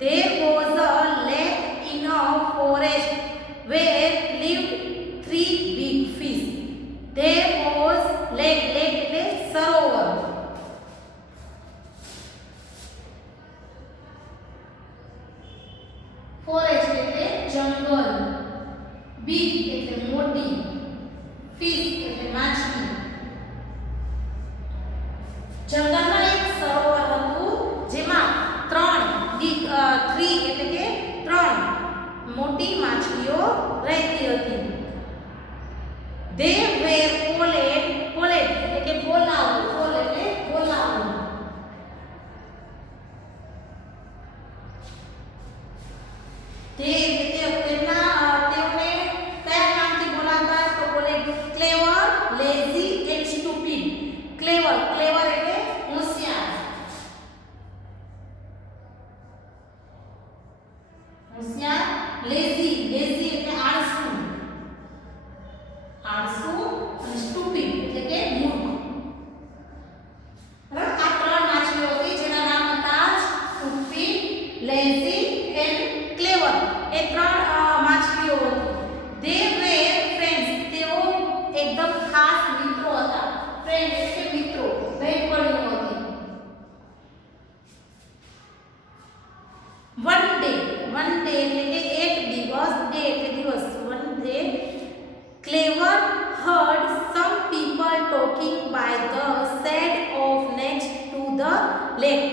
there was a lake in a forest where lived three big fish. There was lake એટલે સરોવર. Forest એટલે જંગલ, big એટલે મોટી, fish એટલે માછલી. જંગલમાં એક સરોવર હતું જેમાં થ્રી એટલે કે ત્રણ મોટી માછલીઓ રહેતી હતી. They were polite એટલે કે બોલાવું, પોલ એટલે બોલાવું. તેઓને કયા નામથી બોલાવતા તો બોલે ક્લેવર, લેઝી એન્ડ સ્ટુપિડ. ક્લેવર એટલે હોશિયાર, લેઝી એટલે આળસુ અને સ્ટુપિડ એટલે કે મૂર્ખ. બરાબર, આ ત્રણ માછલીઓ હતી જેના નામ હતા સ્ટુપિડ, લેઝી એન્ડ ક્લેવર. એ ત્રણ માછલીઓ હતી. They were friends. તેઓ એકદમ ખાસ મિત્રો હતા. ફ્રેન્ડ એટલે કે મિત્રો, બહેનપણીઓ હતી. One day એટલે કે એક દિવસ, ડે એટલે દિવસ. One day Clever heard some people talking by the side of next to the lake.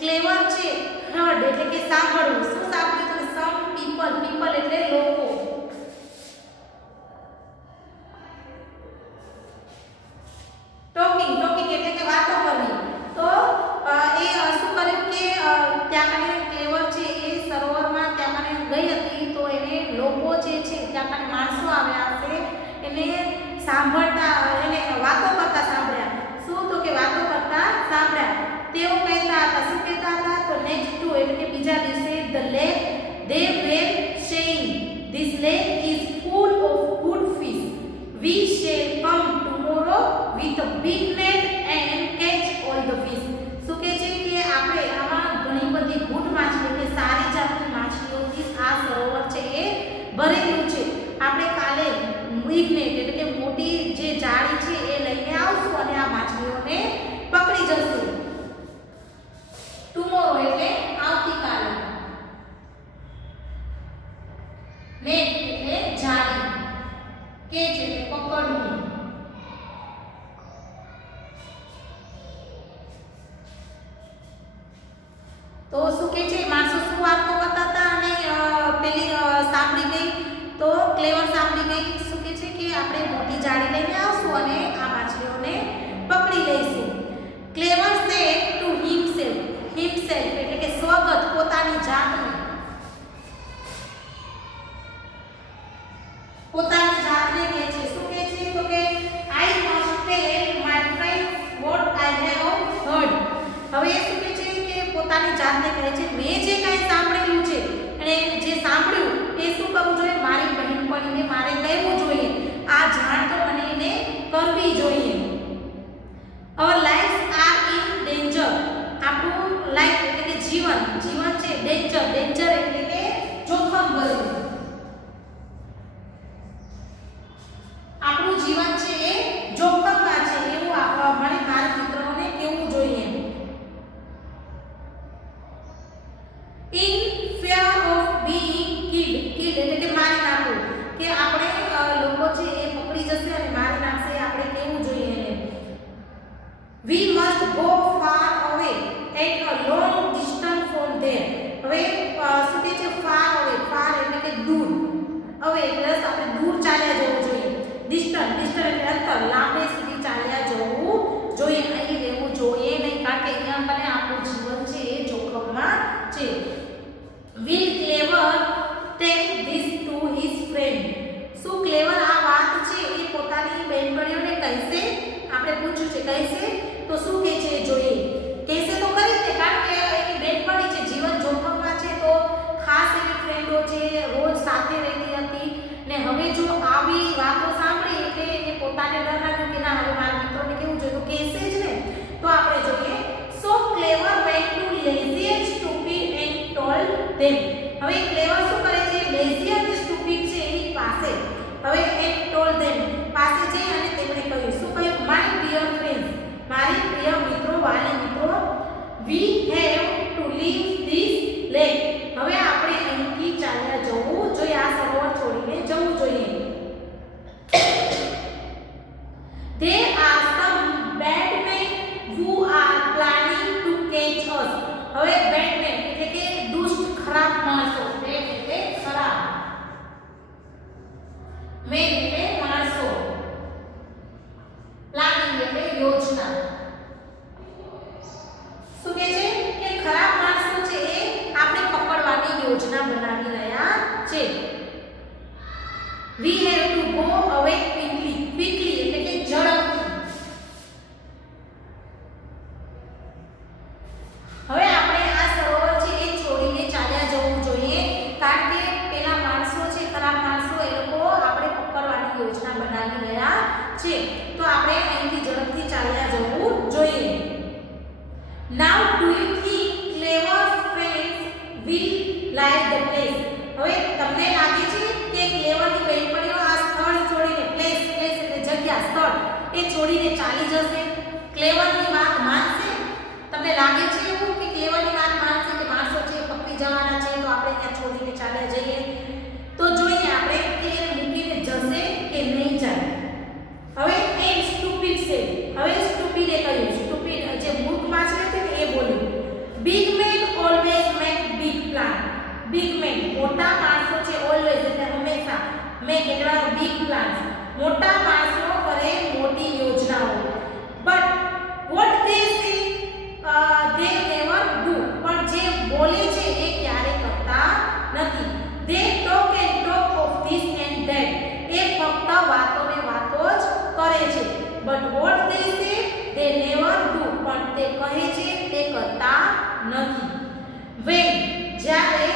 Clever છે heard એટલે કે સાંભળવું. શું સાંભળ્યું? તો some people એટલે લોકો. ટોકિંગ એટલે કે વાતો કરવી. તો એ શું કર્યું કે ત્યાં કને ક્લેવર છે એ સરોવરમાં ત્યાં કને ગઈ હતી. તો એને લોકો જે છે ત્યાં કને માણસો આવ્યા હશે એને સાંભળતા, એને વાતો કરતા સાંભળ્યા. શું? તો કે વાતો કરતા સાંભળ્યા. તેઓ કહેતા હતા, શું કહેતા હતા? તો નેક્સ્ટ ટુ એટલે કે બીજા દિવસે the lake they were saying this lake is full of good fish. We shall come tomorrow with a big net and catch all the fish. શું કહે છે કે આપણે આમાં ઘણી બધી ગુડ માછલી એટલે સારી જાતની માછલીઓથી આ સરોવર છે એ ભરેલું છે. આપણે કાલે બિગ નેટ એટલે કે મોટી જે જાળી છે એ લઈને આવશું અને આ માછલીઓને પકડી જશું. ટુમોરો એટલે આવતીકાલે. નેટ એટલે જાળી, કેચ એટલે પકડવું. તો શું કે છે માણસો શું વાતો કરતા હતા અને પેલી સાંભળી ગઈ. તો ક્લેવર સાંભળી ગઈ. શું કે છે કે આપણે મોટી જાળી લઈને આવશું અને આ માછલીઓને પકડી લઈશું. ક્લેવર સેડ ટુ હિમસેલ્ફ એટલે કે સ્વગત, પોતાની જાતને. પોતાની જાતને કહે છે. શું કહે છે? તો કે I must tell my friends what I have heard. હવે એ શું કહે છે કે પોતાની જાતને કહે છે મેં જે કાંઈ સાંભળેલું છે અને જે સાંભળ્યું એ શું કરવું જોઈએ? મારી બહેનપણીને મારે કહેવું જોઈએ. આ જાણ તો મને એને કરવી જોઈએ. Our lives are in danger. આપણું લાઈફ એટલે કે જીવન છે ડેન્જર એટલે કે જોખમ ભરેલું. આપણું જીવન છે એ જોખમમાં છે એવું મને મારા મિત્રોને કહેવું જોઈએ. In fear of being killed એટલે કે મારી નાખવું, કે આપણે લોકો છે એ પકડી જશે અને મારી નાખશે આપણે કહેવું જોઈએ એને. We must go far away at a long distance from there. હવે શું કહે છે? far away એટલે કે દૂર. હવે એટલે આપણે દૂર ચાલ્યા જવું જોઈએ. ડિસ્ટન્સ એટલે અંતર, લાંબે સુધી ચાલ્યા જવું જોઈએ. અહીં રહેવું જોઈએ નહીં, કારણ કે અહીંયા મને આપણું જીવન છે એ જોખમમાં છે. Will Clever tell this to his friend? શું ક્લેવર આ વાત છે એ પોતાની બહેનપણીઓને કહેશે? આપણે પૂછ્યું છે કહેશે. તો શું કહે છે જોઈએ. કહેશે તો ખરી જ, કારણ કે એની બહેનપણી છે, જીવન જોખમમાં છે. તો ખાસ એની ફ્રેન્ડો છે રોજ સાથે રહેતી હતી ને હવે જો આવી વાતો સાંભળી એટલે એને પોતાને ડર લાગ્યો કે ના હવે મારા મિત્રોને કેવું જોઈએ. તો કહેશે જ ને. તો આપણે જોઈએ. So Clever went to lazy and stupid and them. હવે ક્લેવર શું કરે છે? લેઝી અને સ્ટુપિડ છે એની પાસે. હવે એ told them પાસે જઈ અને તેમણે કહ્યું, શું કહ્યું? માય ડિયર ફ્રેન્ડ્સ, મારી પ્રિય મિત્રો, વાલી મિત્રો, we have to leave this lake. હવે આપણે અહીંથી ચાલ્યા જવું જોઈએ, આ સરોવર છોડીને જવું જોઈએ. There are some bad men who are planning to catch us. હવે bad men એટલે કે દુષ્ટ ખરાબ માણસો. bad એટલે ખરાબ, men એટલે માણસો, પ્લાનિંગ એટલે યોજના. શું કહે છે કે ખરાબ માણસો છે એ આપણે પકડવાની યોજના બનાવી રહ્યા છે. We have to go away quickly. quickly એટલે કે ઝડપથી. હવે આપણે આ સરોવર છે એ છોડીને ચાલ્યા જવું જોઈએ, કારણ કે પેલા માણસો છે, ખરાબ માણસો, એ લોકો આપણે પકડવાની યોજના બનાવી રહ્યા છે. તો આપણે અહીંથી ઝડપથી ચાલ્યા જવું જોઈએ. Now do you think clever friends will like the place? હવે તમને લાગે છે કે ક્લેવરની બહેનપણીઓ આ સ્થળ છોડીને, પ્લેસ એટલે જગ્યા, સ્થળ એ છોડીને ચાલી જશે? ક્લેવરની વાત માનશે? તમને લાગે છે એવું કે ક્લેવરની વાત માનશે કે માણસો છે પકડી જવાના છે તો આપણે ત્યાં છોડીને ચાલ્યા જઈએ? તો જોઈએ આપણે કે એ મૂકીને જશે કે નહીં જાય. હવે એ સ્ટુપિડ છે. હવે સ્ટુપિડે કહ્યું, સ્ટુપિડ જે મૂર્ખમાં છે ને એ બોલ્યું, big men always make big plan. big men મોટા માણસો છે, always એટલે હંમેશા, make એટલે big plans, મોટા માણસો કરે મોટી યોજનાઓ. but what they say they never do. પણ જે બોલે છે એ ક્યારે કરતા નથી. they talk and talk of this and that. એ ફક્ત વાતો ને વાતો જ કરે છે. but what they say they never do. પણ તે કહે છે તે કરતા નથી. when જ્યારે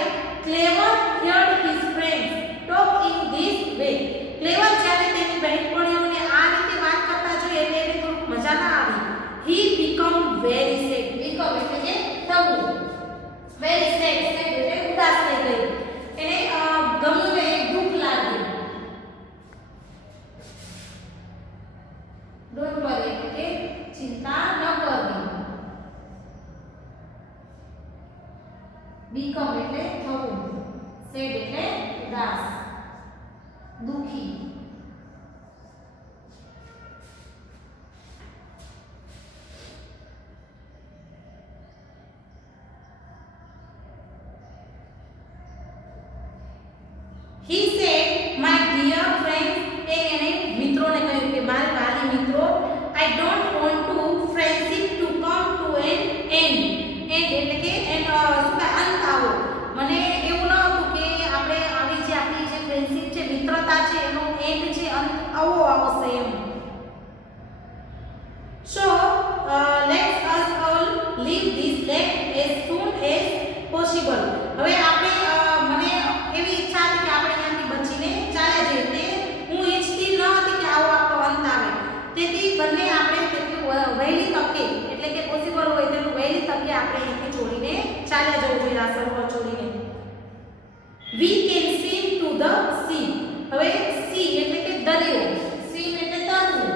ક્લેવર heard his friends talk in this way. ક્લેવર જ્યારે તેની બહેનપણીઓને આ રીતે વાત કરતા જોઈ એટલે એને થોડું મજા ના આવી. he become very sad. become એટલે કે થવું, very sad એટલે ઉદાસ થઈ ગઈ, એને ગમ્યું નહીં, દુઃખ લાગ્યું. ડોન્ટ વરી એટલે કે ચિંતા ન કરવી. become એટલે થવું, sad એટલે ઉદાસ, દુખી. He said, my dear friends, એને મિત્રોને કહ્યું કે મારા વાલી મિત્રો, I don't want to friendship to come to an end. end એટલે કે અંત આવો. મને એવું ન હતું કે આપણે આવી જે આપણી જે ફ્રેન્ડશિપ છે, મિત્રતા છે, એનો એન્ડ છે, અંત આવો આવશે એમ. So let's us all leave this lake as soon as possible. હવે આપણે મને એવી ઈચ્છા હતી કે આપણે અહીંયાથી બચીને ચાલ્યા જઈએ. તે હું ઈચ્છતી ન હતી કે આવો આપણો અંત આવે. તેથી બંને આપણે તેટલું વહેલી તકે એટલે કે પોસિબલ હોય તેટલું વહેલી તકે આપણે અહીંથી છોડીને ચાલ્યા જવું જોઈએ, આ સરોવર છોડીને. We can swim to the sea. હવે sea એટલે કે દરિયો, swim એટલે તરવું,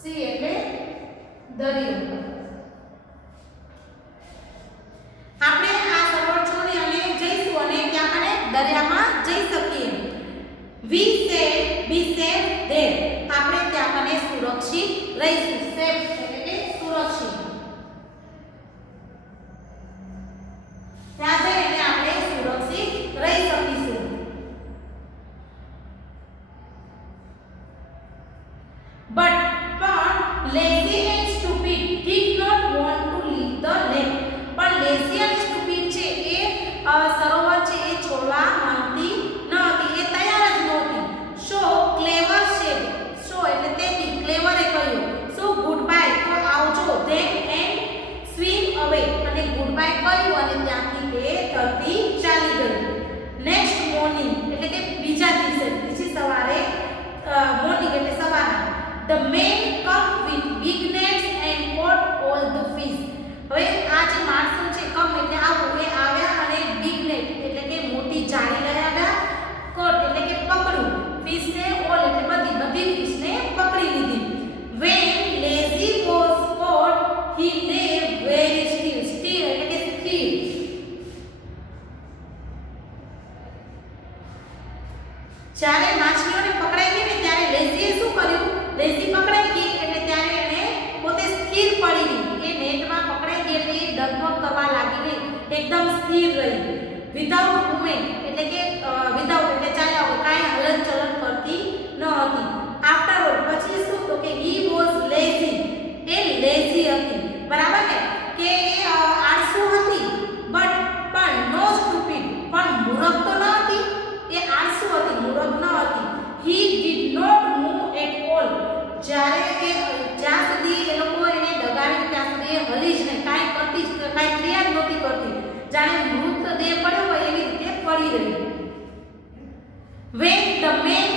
sea એટલે દરિયો. આપણે આ સરોવર છોડી અને જઈશું અને ત્યાં કને દરિયામાં જઈ શકીએ. We say be safe there. આપણે ત્યાં કને સુરક્ષિત રહીશું. સેફ એટલે કે સુરક્ષિત. ત્યાં જઈને આપણે સુરક્ષિત રહી શકીશું. But lazy and stupid did not want to leave the lake. પણ lazy and stupid છે એ સરોવર છે એ છોડવા માંગતી ન હતી, એ તૈયાર જ નહોતી. So clever said, so એટલે તેથી ક્લેવરે કહ્યું, so goodbye તો આવજો, then and swim away અને goodbye કહ્યું અને ત્યાંથી તે તરતી ચાલી ગઈ. નેક્સ્ટ મોર્નિંગ એટલે કે બીજા દિવસે, બીજી સવારે, મોર્નિંગ એટલે સવારના, the men come with big nets and caught all the fish. હવે આ જે માણસો છે, કમ એટલે આવું, એ એકદમ સ્થિર રહી. વિધાઉટ મૂવમેન્ટ એટલે કે વિધાઉટ એટલે ચાલ્યા વગર કાંઈ હલનચલન કરતી ન હતી. આફ્ટર ઓલ પછી શું તો કે he was lazy, A lazy હતી, બરાબર ને, કે એ આળસુ હતી, પણ નો સ્ટુપિડ, પણ મૂર્ખ તો ન હતી, એ આળસુ હતી, મૂર્ખ ન હતી. He did not move at all, જ્યાં સુધી એ લોકો એને દગાવ્યું ત્યાં સુધી એ હલી જ નહીં, કાંઈ કરતી જ કાંઈ ક્રિયા જ નહોતી કરતી, જાણે મૃતદેહ પડ્યો હોય એવી રીતે પડી રહી. When the man